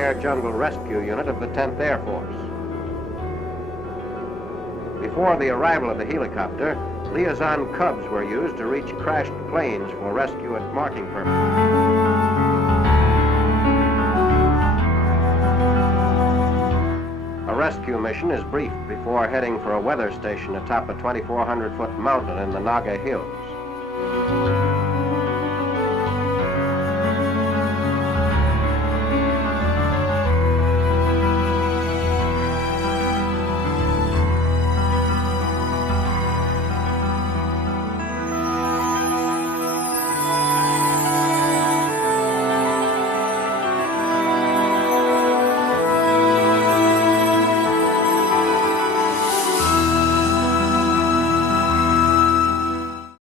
Air Jungle Rescue Unit of the 10th Air Force. Before the arrival of the helicopter, liaison cubs were used to reach crashed planes for rescue and marking purposes. A rescue mission is briefed before heading for a weather station atop a 2,400-foot mountain in the Naga Hills.